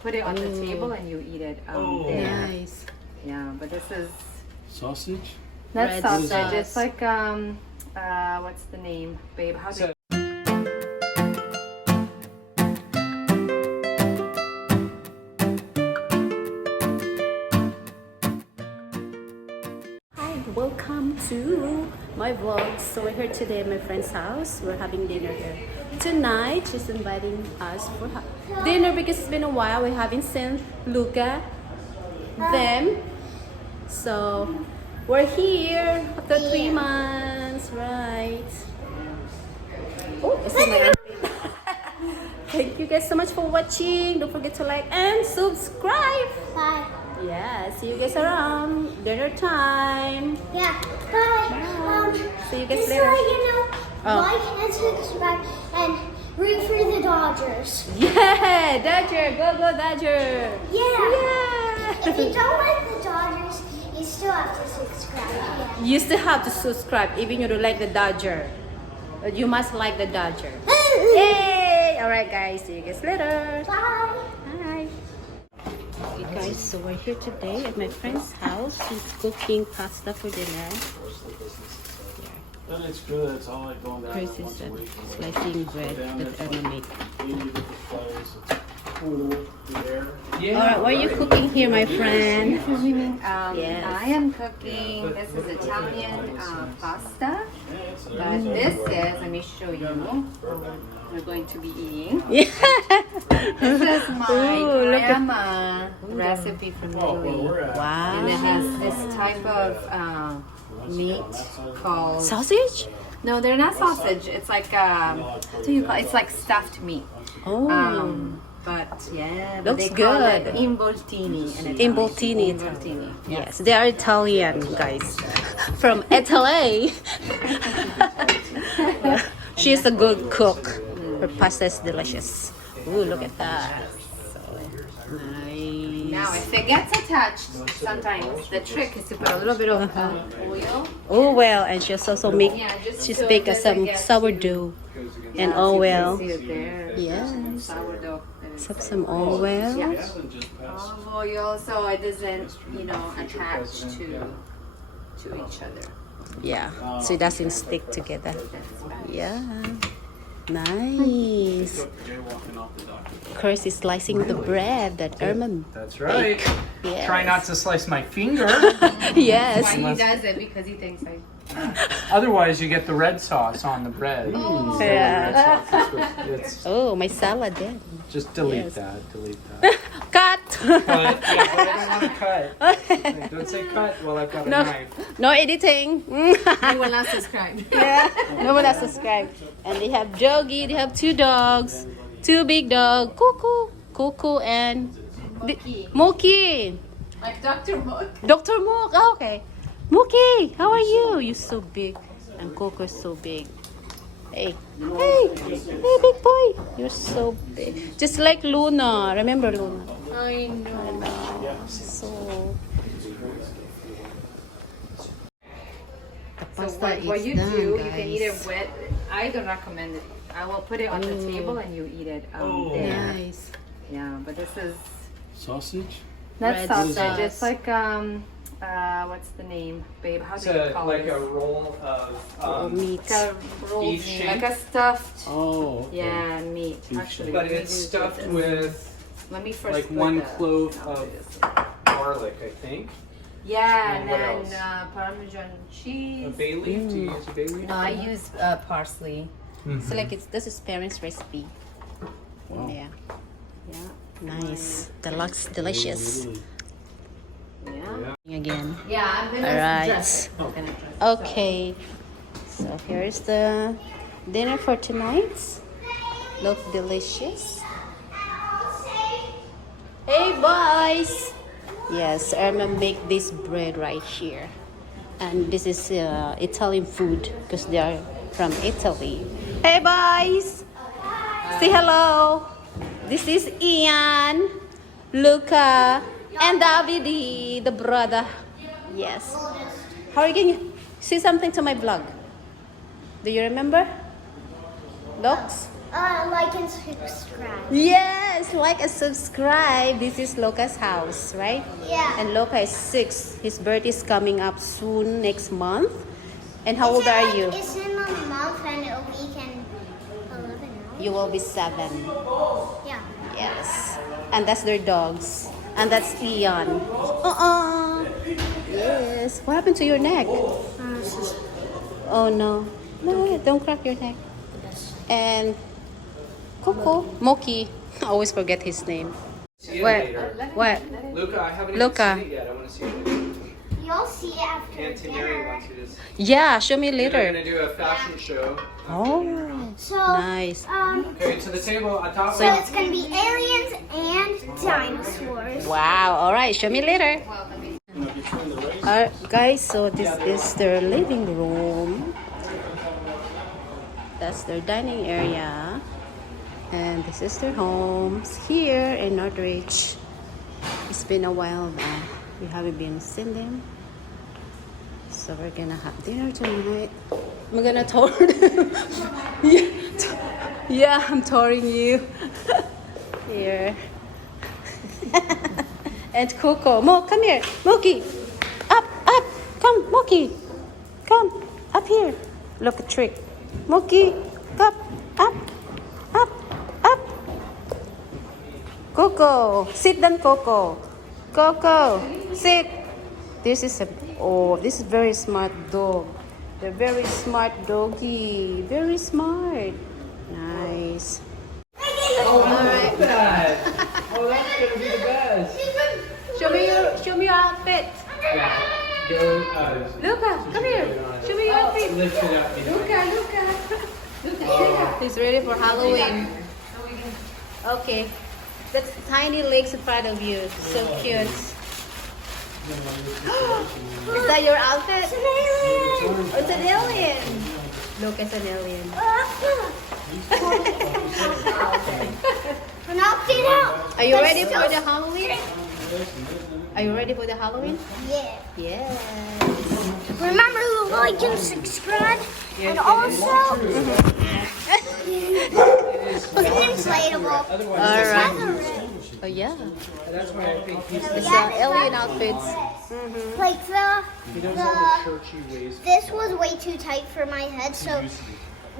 put it on the table and you eat it there. Nice. Yeah, but this is Sausage? not Red sausage. sauce. It's like what's the name, babe? How do you... Hi, welcome to my vlog. So we're here today at my friend's house. We're having dinner here. Tonight, she's inviting us for dinner because it's been a while. We haven't seen Luca, them. So we're here after 3 months, right? Oh, it's in my Thank you guys so much for watching. Don't forget to like and subscribe. Bye. Yeah, see you guys around dinner time. Yeah. Bye. See you guys Just later. so you know, Oh. like and subscribe and root for the Dodgers. Yeah, Dodger, go Dodger. Yeah. If you Yeah. don't like the Dodgers, you still have to subscribe. Yeah. You still have to subscribe even you don't like the Dodger. But you must like the Dodger. Yay! Alright guys, see you guys later. Bye. Bye. Okay guys, so we're here today at my friend's house. She's cooking pasta for dinner. Then it's good. It's all like going down. Chris is slicing bread that Emma made. Alright, what are you cooking here, my friend? Yes. I am cooking. This is Italian pasta. But this is, let me show you what we're going to be eating. Yeah. This is my Ooh, look at- grandma recipe from Italy. Wow. And it has this type of meat called... Sausage? No, they're not sausage. It's like, how do you call it? It's like stuffed meat. Oh. But yeah, but Looks they call good. it involtini. in Italian. Involtini. Involtini. Yes, they are Italian guys from Italy. She's a good cook. Her pasta is delicious. Ooh, look at that. Nice. Now, if it gets attached, sometimes the trick is to put a little bit of oil. Oh well, and she's also make Yeah, just she's so baked it some doesn't get sourdough and Yes, oil. You can see it there. Yes. Sourdough. And it's- Some oil. Yeah. Olive oil, so it doesn't, attach to each other. Yeah, so it doesn't stick together. That's right. Yeah, nice. Chris is slicing the bread that Erman. That's right. Yes. Try not to slice my finger. Yes. Why he does it? Because he thinks like... Otherwise, you get the red sauce on the bread. So Yeah. red sauce is supposed- it's, Oh, my salad then. just delete Yes. that. Delete that. Cut. But, yeah, but I don't want to cut. Hey, don't say cut while I've got a No, knife. no editing. You will not subscribe. Yeah, no one has subscribed. And they have Jogi. They have 2 dogs, 2 big dogs, Coco, and Mooki. Like Dr. Mook. Dr. Mook. Oh, okay. Mooki, how are you? You're so big, and Coco is so big. Hey, big boy. You're so big, just like Luna. Remember Luna? I know. So. The So pasta what is you done, do, you guys. can eat it wet. I don't recommend it. I will put it on the table and you eat it there. Nice. Yeah, but this is Sausage? not Red sausage. sauce. It's like what's the name, babe? How It's do you call like it? a roll of Oh, meat. Like a rolled beef meat, shank? like a stuffed. Oh. okay. Yeah, meat. Beef Actually, but let me it's do stuffed this. with Let me first like put 1 the- clove I'll do of this. garlic, I think. Yeah, And and what then else? Parmesan cheese. A bay leaf. Do you use a bay leaf? No, I use parsley. So like this is parents' recipe. Wow. Yeah. Nice. Deluxe, delicious. Yeah. Again. Yeah, I'm gonna Alright. dress it. I'm gonna dress it. Okay. So here's the dinner for tonight. Look delicious. Hey boys. Yes, Irma make this bread right here, and this is Italian food because they are from Italy. Hey boys. Say hello. This is Ian, Luca, and Davide, the brother. Yes. How are you going to say something to my vlog? Do you remember? Dogs? Like and subscribe. Yes, like and subscribe. This is Loca's house, right? Yeah. And Loca is 6. His birthday is coming up soon next month. And how old are you? It's in a month and a week and 11 hours. You will be 7. Yeah. Yes. And that's their dogs. And that's Ian. Yes. What happened to your neck? Oh no. No, don't crack your neck. And Coco, Mooki. I always forget his name. See you What? later. What? Luca, I haven't Luca. even seen it yet. I want to see it later. You'll see it after Auntie Mary dinner. wants you to see. Yeah, show me They're later. gonna do a fashion show. Oh, So, nice. Okay, to the table on top. so it's gonna be aliens and dinosaurs. Wow. All right, show me later. Guys, so this is their living room. That's their dining area. And this is their homes here in Northridge. It's been a while now. We haven't been seeing them. So we're gonna have dinner tonight. I'm gonna tour them. Yeah, I'm touring you. Here. And Coco. Come here. Mooki. Up. Come, Mooki. Come. Up here. Look a trick. Mooki. Up. Coco. Sit down, Coco. Coco. Sit. This is very smart dog. They're very smart doggy. Very smart. Nice. Oh, look at that. Oh, that's gonna be the best. Show me your outfit. Yeah. Go. Luca, come here. Show me your outfit. Lift it up. Luca. He's ready for Halloween. Okay. That's tiny legs in front of you. So cute. Is that your outfit? It's an alien. Oh, it's an alien. Look, it's an alien. Knocked it out. Are you ready for the Halloween? Are you ready for the Halloween? Yeah. Yes. Remember to like and subscribe. And also, it's an inflatable. All right. Oh yeah. That's why I think he's. It's alien outfits. Like He knows how much shirt she weighs. this was way too tight for my head, so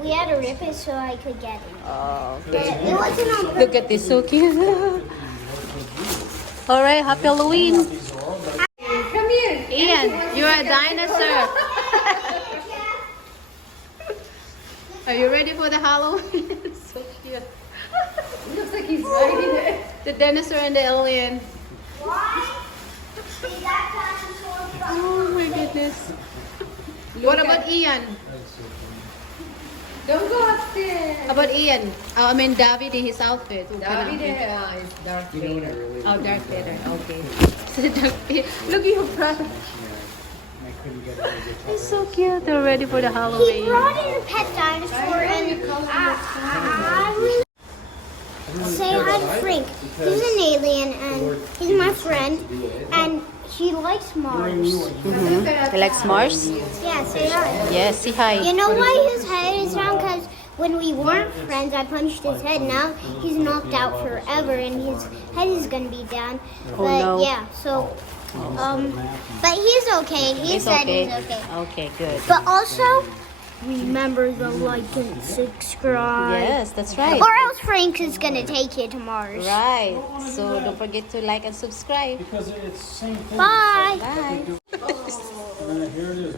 we had to rip it so I could get it. Oh, But it wasn't on look at this, so cute. All right, happy Halloween. Come here. Ian, you're a dinosaur. Are you ready for the Halloween? So cute. Looks like he's riding it. The dinosaur and the alien. Why? Oh my goodness. What about Ian? Don't go upstairs. How about Ian? Oh, I mean David in his outfit. David is Darth Vader. Oh, Darth Vader. Okay. Darth Vader. Look at your brother. I couldn't get it to get He's so cute. They're ready for the He Halloween. brought in a pet dinosaur and I really say hi to Frank. He's an alien and he's my friend and he likes Mars. He likes Mars? Yeah, say hi. Yes, say hi. You know why his head is down? Because when we weren't friends, I punched his head. Now he's knocked out forever and his head is going to be down. Oh, But no. yeah, so, but he's okay. He said he's okay. Okay, good. But also, remember the like and subscribe. Yes, that's right. Or else Frank is gonna take you to Mars. Right. So don't forget to like and subscribe. Because it's the same thing. Bye. Bye. Here it is.